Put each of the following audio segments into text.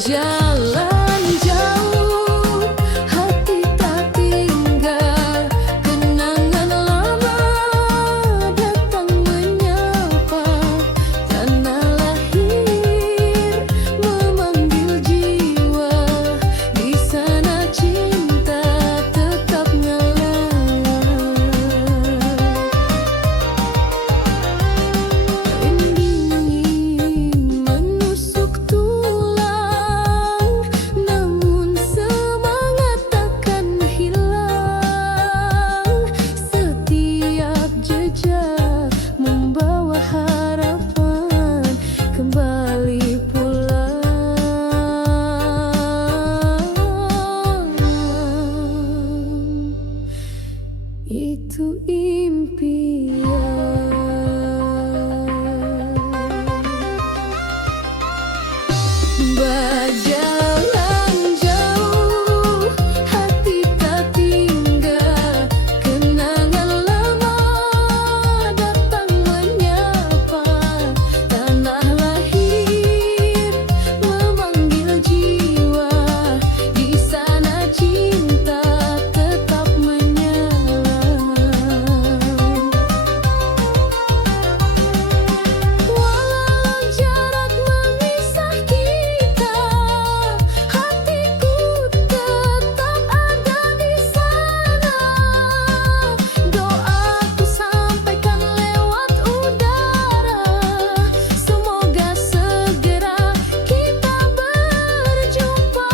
Berjalan jauh, hati tak tinggal, kenangan lama datang menyapa, tanah lahir memanggil jiwa, di sana cinta tetap ngalah. Rindu menusuk tulang, namun semangat takkan hilang. Setiap jejak membawa harapan kembali pulang. Itu impian. Berjalan jauh, hati tak tinggal, kenangan lama datang menyapa, tanah lahir memanggil jiwa, di sana cinta tetap menyala. Walau jarak memisah kita, hatiku tetap ada di sana. Doaku sampaikan lewat udara, semoga segera kita berjumpa.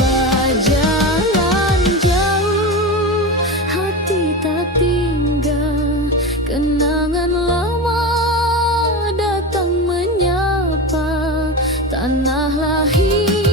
Berjalan jauh, hati tak tinggal, kenangan lama datang menyapa, tanah lahir